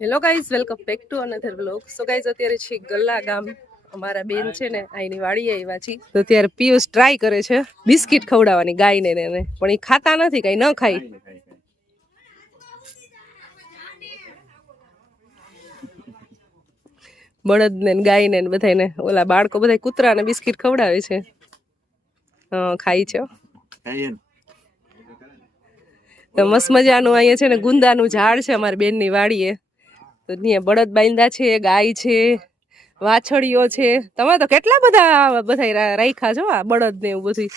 Hello guys, welcome back to another vlog. So guys, અત્યારે છે ગલ્લા ગામ. અમારા બેન છે ને અહીંની વાડીએ આવ્યા છીએ. તો અત્યારે પિયુષ ટ્રાય કરે છે બિસ્કિટ ખવડાવવાની ગાયને ને એને, પણ એ ખાતા નથી, કઈ ન ખાય. બળદ ને ગાય ને બધાને ઓલા બાળકો બધા કૂતરાને બિસ્કિટ ખવડાવે છે. ખાય છે. તો મસ્ત મજાનું અહીંયા છે ને ગુંદાનું ઝાડ છે અમારી બેનની વાડીએ. તો ત્યાં બળદ બાંધા છે, ગાય છે, વાછડીઓ છે. તમે તો કેટલા બધા રાખ્યા છો આ બળદ ને એવું બધું.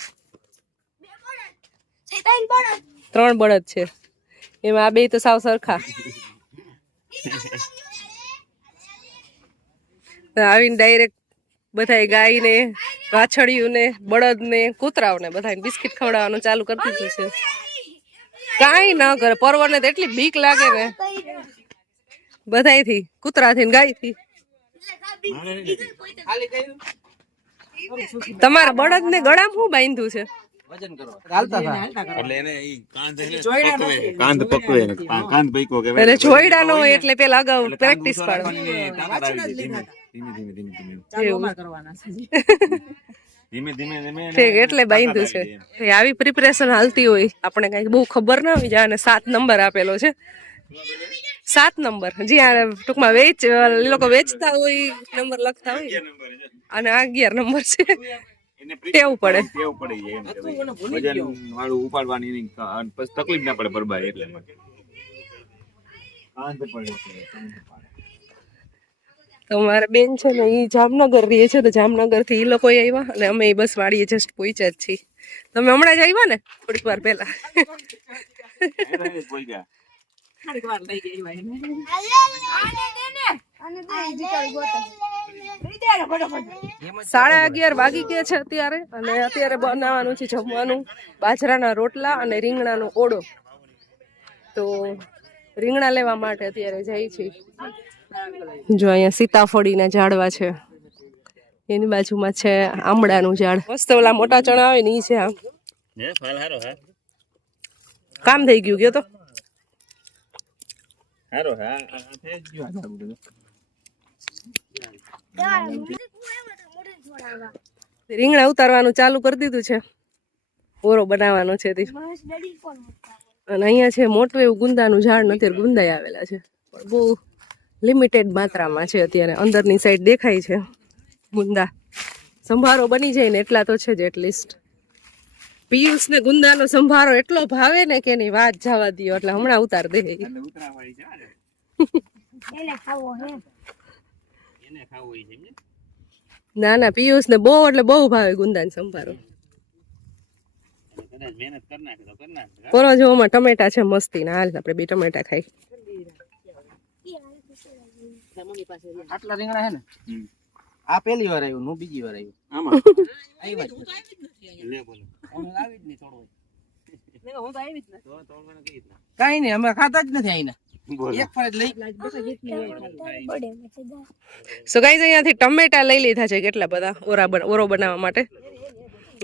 3 બળદ છે, એમાં આ 2 તો સાવ સરખા. આવીને ડાયરેક્ટ બધા ગાય ને, વાછડીયું ને, બળદ ને, કૂતરાઓને બધાને બિસ્કિટ ખવડાવવાનું ચાલુ કરી દીધું છે. કાંઈ ન કરે, પરવરને તો એટલી બીક લાગે ને બધાયથી, કૂતરાથી ને ગાયથી. તમારા બળદ ને ગળામાં શું બાંધ્યું છે? જોઈડા નો હોય એટલે પેલા અગાઉ પ્રેક્ટિસ એટલે બાંધ્યું છે. આવી પ્રિપરેશન હાલતી હોય, આપણે કઈ બહુ ખબર ના હોય. જ્યાં 7 નંબર આપેલો છે, 7 નંબર. જ્યાં ટૂંકમાં લોકો વેચતા હોય નંબર લખતા હોય, અને 11 નંબર છે. ટેવું પડે, ઉપાડવાની તકલીફ ના પડે બરબાર એટલે. તમારા બેન છે ને એ જામનગર રહે છે, તો જામનગર થી એ લોકો આવ્યા અને અમે બસ વાડીએ જસ્ટ પહોંચ્યા જ છીએ. તમે હમણાં જ આવ્યા ને, થોડીક વાર પહેલા. સાડા 11 વાગી ગયા છે અત્યારે, અને અત્યારે બનાવવાનું છે જમવાનું બાજરાના રોટલા અને રીંગણાનો ઓળો. તો રીંગણા લેવા માટે અત્યારે જાય છે. જો અહીંયા સીતાફળીના ઝાડવા છે, એની બાજુમાં છે આંબળાનું ઝાડ. મસ્ત ઓલા મોટા ચણા આવે ને ઈ છે. આમ કામ થઈ ગયું ગયો તો રીંગણા ઉતારવાનું ચાલુ કરી દીધું છે, ઓરો બનાવવાનો છે. અને અહીંયા છે મોટું એવું ગુંદાનું ઝાડ. અત્યારે ગુંદાય આવેલા છે, પણ બહુ લિમિટેડ માત્રામાં છે. અત્યારે અંદરની સાઈડ દેખાય છે ગુંદા. સંભારો બની જાય ને એટલા તો છે જ એટલીસ્ટ. પિયુષ ને ગુંદાનો સંભારો એટલો ભાવે ને કે એની વાત જવા દો, એટલે હમણાં ઉતાર દે. ના ના, પિયુષ ને બહુ એટલે બહુ ભાવે ગુંદાનો સંભારો. પોરો જોવામાં ટમેટા છે મસ્તી ના. હાલ આપણે 2 ટમેટા ખાઈ. આટલા રીંગણા હે ને, આ પહેલી વાર આવ્યું, હું બીજી વાર આવ્યું. આમાં કઈ નઈ, અમે ખાતા જ નથી આઈના. એક ફરજ લઈ. સો ગાઈઝ, અહીંયાથી ટમેટા લઈ લીધા છે કેટલા બધા ઓરો બનાવવા માટે.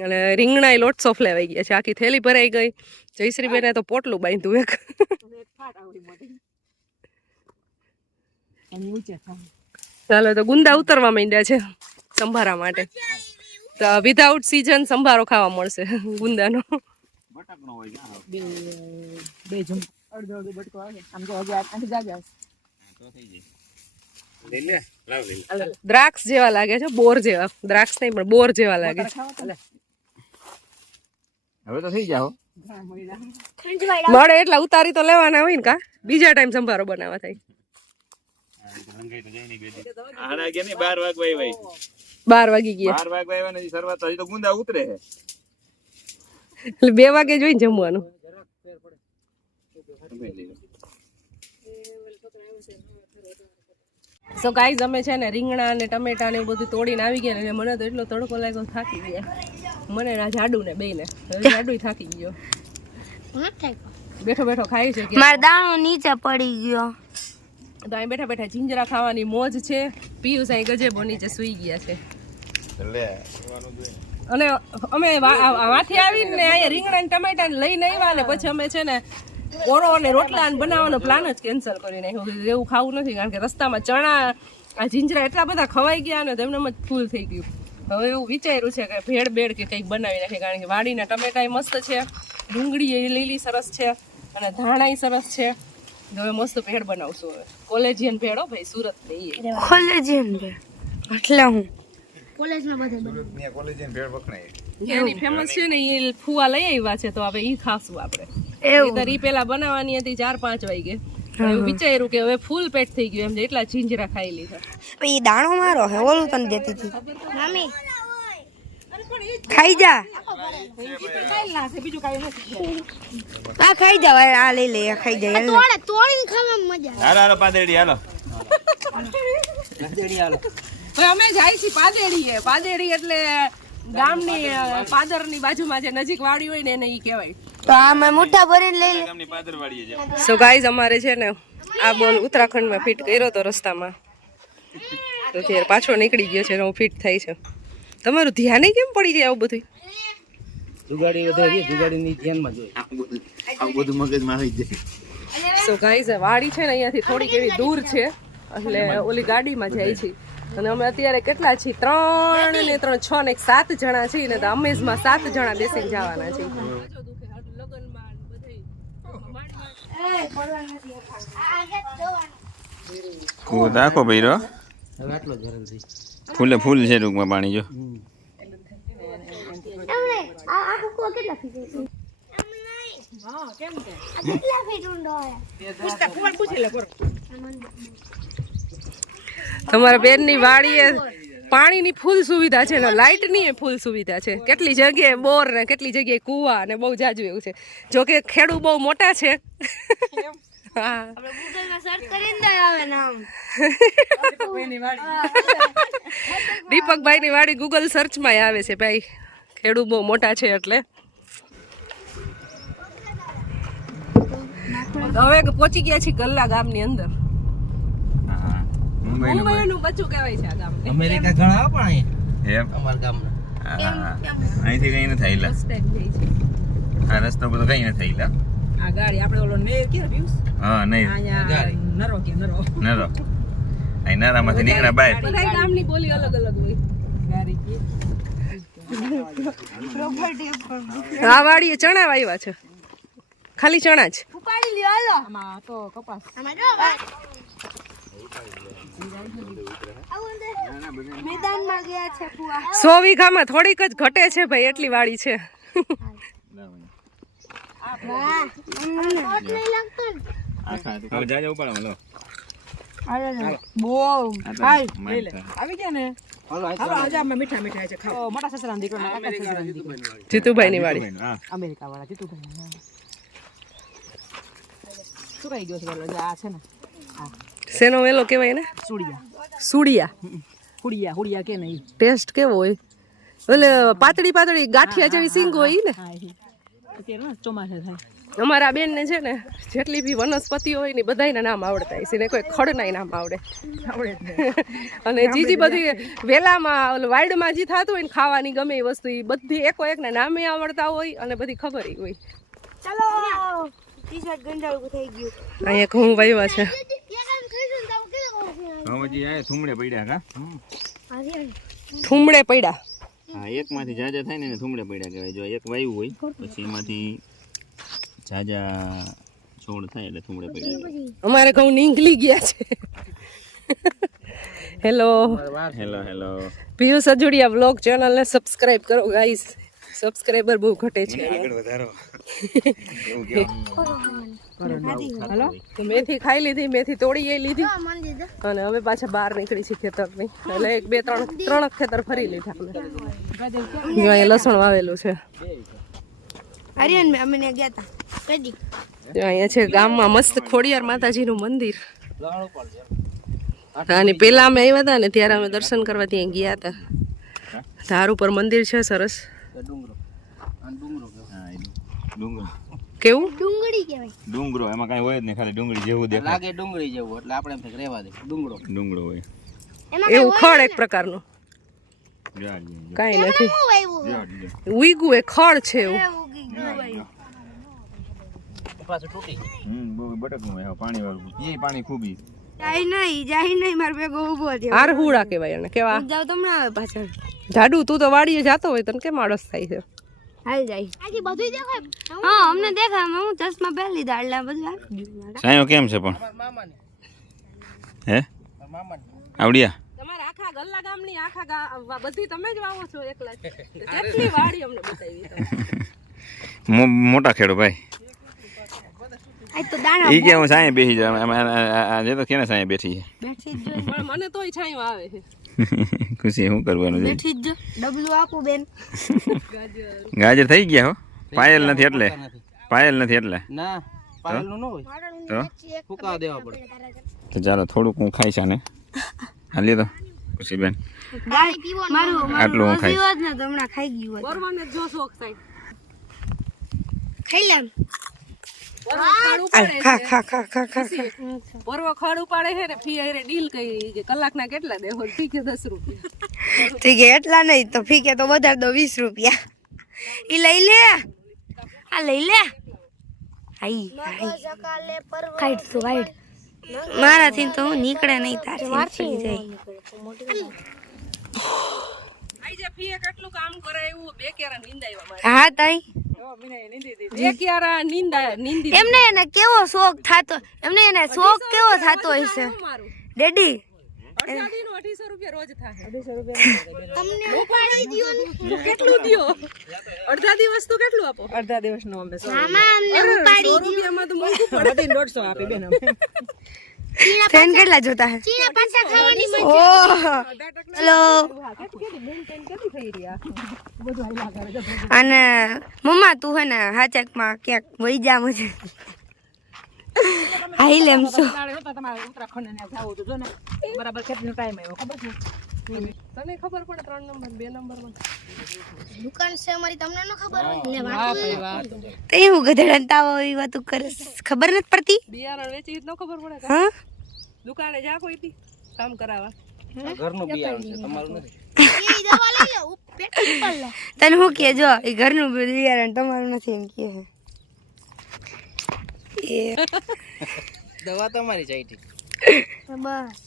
અને રીંગણા લોટ્સ ઓફ લેવાઈ ગયા છે, આખી થેલી ભરાઈ ગઈ. જયશ્રી બેને તો પોટલું બાંધ્યું એક. ચાલો, તો ગુંદા ઉતરવા માંડ્યા છે સંભારા માટે. તો વિધાઉટ સીઝન સંભારો ખાવા મળશે ગુંદાનો. દ્રાક્ષ જેવા લાગે છે, બોર જેવા. દ્રાક્ષ નહીં પણ બોર જેવા લાગે. હવે તો થઈ જાવ મળે એટલા ઉતારી તો લેવાના હોય ને. કા બીજા ટાઈમ સંભારો બનાવવા થાય. 12 વાગી ગયા. 12 વાગવાની શરૂઆત થઈ તો ગુંદા ઉતરે છે. એટલે 2 વાગે જોઈને જમવાનું. સો ગાઈઝ, અમે છે ને રીંગણા અને ટમેટા ને બધું તોડીને આવી ગયા ને. મને તો એટલો તડકો લાગ્યો, થાકી ગયા. મને ના જાડુ ને બેને. જાડુ થાકી ગયો, બેઠો બેઠો ખાય છે. મારો દાણો નીચે પડી ગયો. તો અહીં બેઠા બેઠા જીંજરા ખાવાની મોજ છે. પિયુષ અહીં ગજેબો નીચે સુઈ ગયા છે. અને અમે વાથી આવીને અહીંયા રીંગણા ને ટમેટા લઈને આવ્યા ને પછી અમે છે ને ઓરો અને રોટલા બનાવવાનો પ્લાન જ કેન્સલ કરી નાખ્યો કે એવું ખાવું નથી, કારણ કે રસ્તામાં ચણા આ જીંજરા એટલા બધા ખવાઈ ગયા ને તેમને જ ફૂલ થઈ ગયું. હવે એવું વિચાર્યું છે કે ભેળ બેડ કે કંઈક બનાવી નાખે, કારણ કે વાડીના ટમેટા મસ્ત છે, ડુંગળી એ લીલી સરસ છે અને ધાણા સરસ છે. હવે મસ્ત ભેળ બનાવશું. હવે કોલેજિયન ભેળ હો ભાઈ, સુરત ની કોલેજિયન એટલે હું એની ફેમસ છે ને એ ફુવા લઈ આવ્યા છે, તો હવે ઈ ખાશું આપણે. ઈ પેલા બનાવવાની હતી 4-5 વાગે. એવું વિચાર્યું કે હવે ફૂલ પેટ થઈ ગયું એમ, એટલા જીંજરા ખાઈ લીધા. એ દાણો મારો હે, ઓલું તને દેતી હતી મમ્મી, ખાઈ જા. આ ખાઈ જાવ, આ લઈ લે, ખાઈ જાય. તોડીને ખાવામાં મજા આવે. હાલો પાદેડી હાલો. હવે અમે જાય છીએ પાદેડીએ. પાદેડી એટલે ગામની પાદરની બાજુમાં જે નજીક વાડી હોય ને એને ઈ કહેવાય. તો આ મેં મુઠ્ઠા ભરીને લઈ લે. ગામની પાદરવાડીએ જાવ. સો ગાઈઝ, અમારે છે ને આ બોલ ઉત્તરાખંડમાં ફિટ કર્યો તો રસ્તામાં, તો ત્યારે પાછો નીકળી ગયો છે, હું ફિટ થાય છે. તમારું ધ્યાન કેમ પડી જાય આવું બધું? જુગાડી વધારે જુગાડીની ધ્યાનમાં જોઈએ. આવું બધું મગજમાં આવી જાય. સો ગાઈઝ, વાડી છે ને અહીંયાથી થોડીક એવી દૂર છે, એટલે ઓલી ગાડીમાં જાય છે. અને અમે અત્યારે કેટલા છીએ? 3 ને 3 6 ને 7 જણા છીએ ને, તો અમેઝમાં 7 જણા બેસીને જવાના છીએ. રાખો ભાઈ, હવે આટલો જ ભરેલ થઈ. ફૂલે ફૂલ છે ટૂંકમાં પાણી જો. તમારા બેનની વાડીએ પાણીની ફૂલ સુવિધા છે ને લાઇટની ફૂલ સુવિધા છે. કેટલી જગ્યાએ બોર ને કેટલી જગ્યાએ કુવા ને બહુ જાજુ એવું છે. જો કે ખેડૂ બહુ મોટા છે. હા, દીપકભાઈ ની વાડી ગૂગલ સર્ચમાં આવે છે ભાઈ, ખેડૂ બહુ મોટા છે એટલે. હવે પહોંચી ગયા છીએ ગલ્લા ગામની અંદર. મુંબઈનું બચ્ચું કહેવાય છે આ ગામ. અમેરિકા ઘણા આવે પણ અહીંયા એમ અમારા ગામના. અહીંથી કઈ નથી થયેલા. આ રસ્તો બધો કઈ નથી થયેલા. આ ગાડી આપણે ઓલો ને કે વ્યુઝ. હા નહીં ગાડી નરો કે નરો અહીં નારામાંથી નીકળ્યા બહાર. બધા ગામની બોલી અલગ અલગ હોય. ગાડી આ વાડીએ ચણા વાવ્યા છે, ખાલી ચણા જ. ઉપાડી લ્યો હાલો. આમાં તો કપાસ. આમાં જો મેદાનમાં ગયા છે ફુવા. 100 વીઘામાં થોડીક જ ઘટે છે ભાઈ, એટલી વાડી છે. હવે જાજો ઉપર લો. આવી ગયા ને. હાલો મોટા સસરા દીકરો જીતુભાઈ ની વાડી. હા અમેરિકા વાળા જીતુભાઈ. શું કહી ગયો છે આ છે ને શેનો વેલો કહેવાય ને? સુડિયા. હુડિયા કે નહીં. ટેસ્ટ કેવો હોય? એટલે પાતળી પાતળી ગાંઠિયા જેવી સિંગ હોય ને. અમારા બેન ને છે ને જેટલી બી વનસ્પતિ હોય ને બધાયના નામ આવડતા હોય છે ને, કોઈ ખડના નામ આવડે. અને જીજી બધી વેલામાં વાઇડમાં જે થતું હોય ને ખાવાની ગમે એ વસ્તુ, એ બધી એકો એકના નામે આવડતા હોય અને બધી ખબર હોય. ચાલો ટી-શર્ટ ગંજાળું થઈ ગયું. અહીંયા ઘઉં વાવ્યા છે. હજી આ થુમડે પડ્યા કા. થુમડે પડ્યા. હા, એકમાંથી જાજા થાય ને એને થુમડે પડ્યા કહેવાય. જો એક વાયુ હોય પછી એમાંથી જાજા છોડ થાય એટલે થુમડે પડ્યા કહેવાય. અમારે ઘઉં નીકળી ગયા છે. હેલો પિયુષ અજોડિયા વ્લોગ ચેનલને સબસ્ક્રાઇબ કરો ગાઈસ. સબસ્ક્રાઇબર બહુ ઘટે છે. આગળ વધારો એવું કેવું. હાલો, તો મેથી ખાઈ લીધી, મેથી તોડી લીધી અને હવે પાછા બહાર નીકળી છે ખેતરની. એટલે 2-3 ખેતર ફરી લીધા અમે. અહીંયા લસણ વાવેલું છે. અમે ગયા હતા કદી. અહીંયા છે ગામમાં મસ્ત ખોડિયાર માતાજીનું મંદિર. અને પેલા અમે આવ્યા હતા ને ત્યારે અમે દર્શન કરવા ત્યાં ગયા હતા. ધાર ઉપર મંદિર છે સરસ. ડુંગરો કેવું? ડુંગળી કહેવાય. ડુંગરો એમાં કઈ હોય જ નહીં, ખાલી ડુંગળી જેવું દેખાય. લાગે ડુંગળી જેવું એટલે આપણે એમ રહેવા દે. ડુંગરો હોય એવું ખડ એક પ્રકારનું. કઈ નથી ઉઈગું એ ખડ છે એવું. પાછું તૂટી જાય. બહુ બટકનું હોય પાણી વાળું એ પાણી ખૂબી જાય નહીં મારે ભેગો ઉભો થયો આરહુડા કહેવાય એને કેવા જાવ તમને આવે પાછળ જાડુ તું તો વાડીએ જાતો હોય તને કેમ આળસ થાય છે હાલ જાય હા અમને દેખાય હું ચશ્મા પહેરી લીધા એટલે આ બધું આવી ગયું મારા. સાયો કેમ છે પણ મામાને હે મામાને આવડિયા તમારે આખા ગલ્લા ગામની બધી તમે જ વાવો છો એકલા જ. કેટલી વાડી અમને બતાવી તમે. મોટા ખેડો ભાઈ આજ તો દાણા ઈ કે હું સાંયે બેસી જાવ આજે તો કેને સાંયે બેઠી છે બેઠી જ જો પણ મને તોય છાંયો આવે છે ખુશી શું કરવાનું છે બેઠી જ જો ડબલું આપું બેન ગાજર થઈ ગયા હો પાયલ નથી એટલે ના પાયલનું ન હોય તો ફૂંકાવા દેવા પડે. તો ચાલો થોડુંક હું ખાઈશ આને હાલી તો ખુશીબેન મારું આટલું હું ખાઈશ પીવો જ ને તો હમણાં ખાઈ ગયું હોત. પરવાને જો શોખ થાય ખાઈ લેમ પરવો ખડ ઉપાડે છે ને ફી હારે ડીલ કરી કે કલાકના કેટલા દેવો ફી કે 10 રૂપિયા ઠીક છે એટલા નહીં તો ફી કે તો વધારે દો 20 રૂપિયા ઈ લઈ લે આ લઈ લે હાઈ કાઈટ તો વાઈડ મારાથી તો હું નીકળે નહીં તારથી જાય આઈ જે ફી કેટલું કામ કરે એવું બે કેરા નીંદાવ્યા મારે હા તાઈ બે કેરા નીંદી એમને એને કેવો શોખ થાતો એમને એને શોખ કેવો થાતો હશે મારું ડેડી અડધાદીનો 250 રૂપિયા રોજ થાય 250 રૂપિયા તમને ઉપાડી દ્યો ને કેટલું દ્યો અડધા દિવસ તો કેટલું આપો અડધા દિવસ નો અમે મામા અમને ઉપાડી 100 રૂપિયા માં તો મોંઘું પડે 150 આપે બેન અમે ફેન કેટલા જોતા હે ચીના પાછા ખાવાની મજા ઓહ હેલો કેટલી થઈ રહ્યા અને મમ્મા તું હે ને હાચકમાં ક્યાંક વઈ જા મજે આઈ લેમ છો તમારે ઉત્તરાખંડ ને જાવું તો જો ને બરાબર કેટલો ટાઈમ આવ્યો ખબર છે તને ખબર પડે 3 નંબર 2 નંબર માં દુકાન છે અમારી તમને ન ખબર હોય લે વાત તે હું ગધેડાને તાવ આવી વાતો કરે ખબર નથી પડતી બિયારણ વેચી ન ખબર પડે હા દુકાને જા કોઈ થી કામ કરાવવા ઘરનું બિયારણ છે તમારું નથી. તને હું કે જો એ ઘરનું બિયારણ તમારું નથી એમ કે એ દવા તમારી ચાઈટી બસ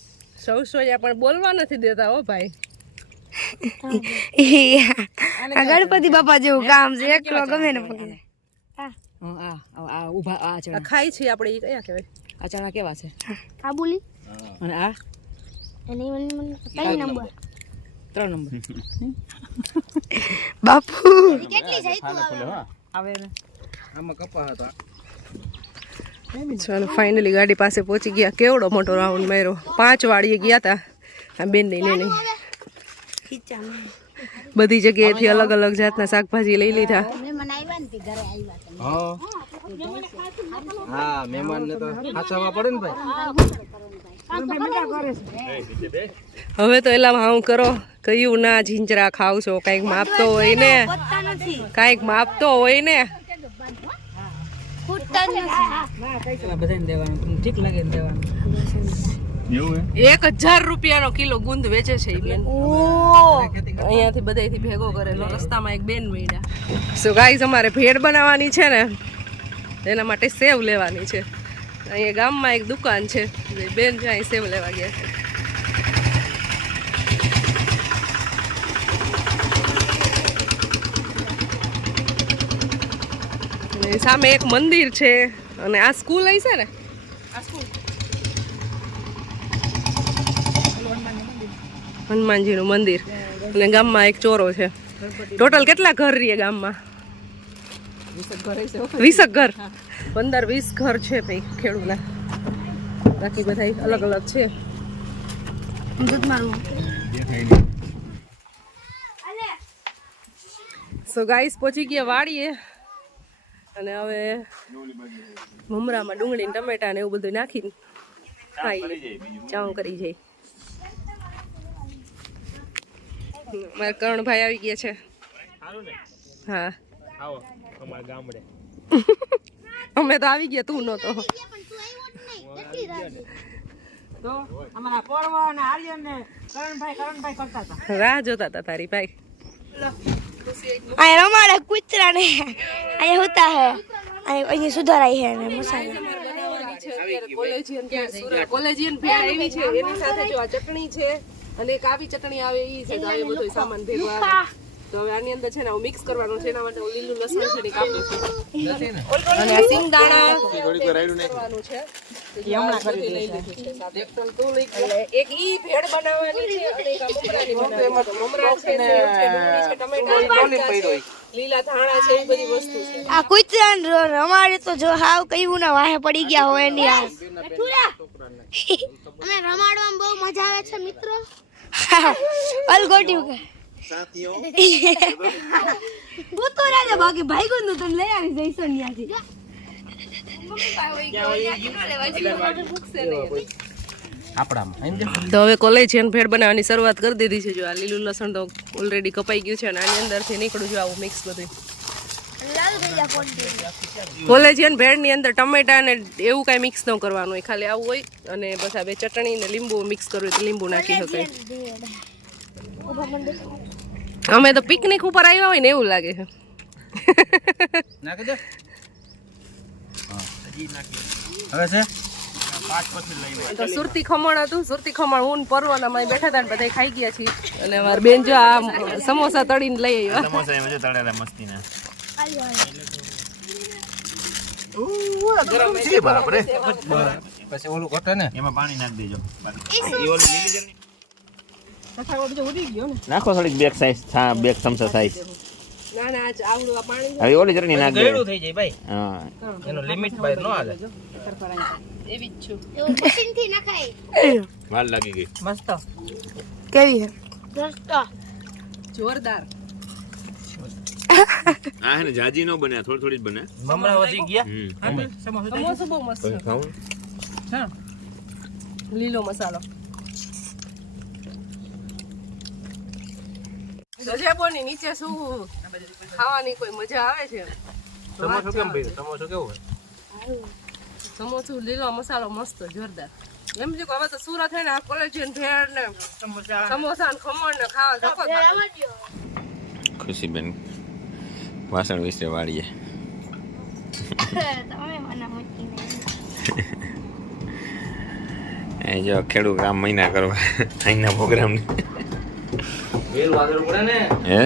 સૌ સોયા પણ બોલવા નથી દેતા હો ભાઈ આ ગણપતિ બાપા જેવું કામ છે એકલો ગમે ને પકડે આ ખાઈ છે આપણે ઈ કયા કહેવાય આ ચણા કેવા છે કાબુલી અને આ એની મને કઈ નંબર 3 નંબર બાપુ કેટલી ચાઈતું આવે ને આમાં કપા હતો. ચાલો ફાઇનલી ગાડી પાસે પહોંચી ગયા કેવડો મોટો રાઉન્ડ માર્યો 5 વાડીએ ગયા તા આ બેન નહીં બધી જગ્યાએથી અલગ અલગ જાતના શાકભાજી લઈ લીધા હા મહેમાન ને તો સાચવવા પડે ને ભાઈ. હવે તો એલામાં હું કરો કયું ના જીંજરા ખાવ છો કઈક માપતો હોય ને કઈક માપતો હોય ને બધાને દેવાનું ઠીક લાગે ને દેવાનું 1000 રૂપિયાનો કિલો ગુંદ વેચે છે ઈ બેન અહીંયાથી બધાયથી ભેગો કરેલો રસ્તામાં એક બેન મળ્યા સો ગાઈસ અમારે ભેળ બનાવવાની છે ને એના માટે સેવ લેવાની છે અહીંયા ગામમાં એક દુકાન છે બેન જ્યાં સેવ લેવા ગયા છે અને સામે એક મંદિર છે અને આ સ્કૂલ અહીં છે ને આ સ્કૂલ હનુમાનજીનું મંદિર અને ગામમાં એક ચોરો છે ટોટલ કેટલા ઘર રહીએ ગામમાં 20 ઘર 15-20 ઘર છે ભાઈ ખેડૂતના બાકી બધા અલગ અલગ છે સો ગાઈસ પહોંચી ગયા વાડીએ અને હવે મમરામાં ડુંગળી ટમેટા ને એવું બધું નાખીને ખાઈ ચાઉ કરી જાય મારા કરણભાઈ આવી ગયા છે હા આવો અમારા ગામડે અમે તો આવી ગયા તું નતો તો અમારા પોરવા અને આર્યન ને કરણભાઈ કરતા હતા રાહ જોતા હતા તારી ભાઈ आया हमारा कुतरा ने आया होता है અહીંયા સુધારાઈ છે અને મસાલા કોલેજિયન ભેળ આવી છે એની સાથે જો આ ચટણી છે અને એક આવી ચટણી આવે ઈ છે તો આ બધો સામાન ભેગો આવે તો હવે આની અંદર છે ને મિક્સ કરવાનું છે એના માટે હું લીલું લસણ છે ને કાપું છું અને આ સિંગદાણા કરવાનું છે તો જે આ બધું લઈ લીધું છે સાથે. એટલે એક ઈ ભેળ બનાવવાની છે અને એક આ મમરાની બનાવવાની. મમરા છે સેવ છે ડુંગળી છે ટમેટા છે લીલા ધાણા છે એ બધી વસ્તુ છે. આ કુતરાન રમાડે તો જો હાવ કયું ના વાહે પડી ગયા હોય એની આ અમે રમાડવામાં બહુ મજા આવે છે મિત્રો. અલગોટી કે ભૂતોરા ને બાકી ભાઈ ગુંદ તને લઈ આવી જઈશું ત્યાંથી આપણામાં તો હવે કોલેજિયન ભેળ બનાવવાની શરૂઆત કરી દીધી છે. જો આ લીલું લસણ તો ઓલરેડી કપાઈ ગયું છે અને આની અંદરથી નીકળું છું આવું મિક્સ બધું. કોલેજિયન ભેળની અંદર ટમેટા ને એવું કાંઈ મિક્સ ન કરવાનું હોય, ખાલી આવું હોય અને બસ આ બે ચટણી ને લીંબુ મિક્સ કરવું હોય તો લીંબુ નાખી શકાય. અમે તો પિકનિક ઉપર આવ્યા હોય ને એવું લાગે છે. નાખી દે હવે છે તો સુરતી ખમણ હતું. સુરતી ખમણ હું ને પરવાના માં બેઠા હતા ને બધા ખાઈ ગયા છીએ અને મારા બેન જો આ સમોસા તળીને લઈ આવ્યા. સમોસા એમ છે તળેલા મસ્તીના. ગરમ છે બાપરે. પછી ઓલું ઘટે ને એમાં પાણી નાખી દેજો. ઈ ઓલી લીલી ચટણી નાખો થોડીક બેક સાઈઝ બેક ચમચા સાઈઝ. ના ના આવડું આ પાણી હવે ઓલી ચટણી નાખ દે. ગળ્યું થઈ જાય ભાઈ. હા એનો લિમિટ ભાઈ નો હાલે. એવી જ છું. એવું મશીનથી નખાય. વાલ લાગી ગઈ. મસ્ત કેવી છે દોસ્તો જોરદાર. આ હે ને જાજી નો બને, થોડી થોડી જ બને. મમરા વધી ગયા. સમોસું બહુ મસ્ત છે. ખાવું લીલો મસાલો ગજેબોની નીચે શું ખાવાની કોઈ મજા આવે છે. સમોસું કેમ ભાઈ? સમોસું કેવું હોય? સમોસું લીલો મસાલો મસ્ત જોરદાર. એમ છે કે હવે તો સુરત છે ને આ કોલેજિયન ભેળ ને સમોસા ને ખમણ ને ખાવા જકો ખુશીબેન વાસણ વિશે વાળીએ. એ જો ખેડૂત કામ મહિના કરવા અહીંના પ્રોગ્રામ વેલ વાદળું પડે ને હે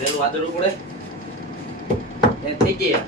વેલ વાદળું પડે એ થઈ ગયા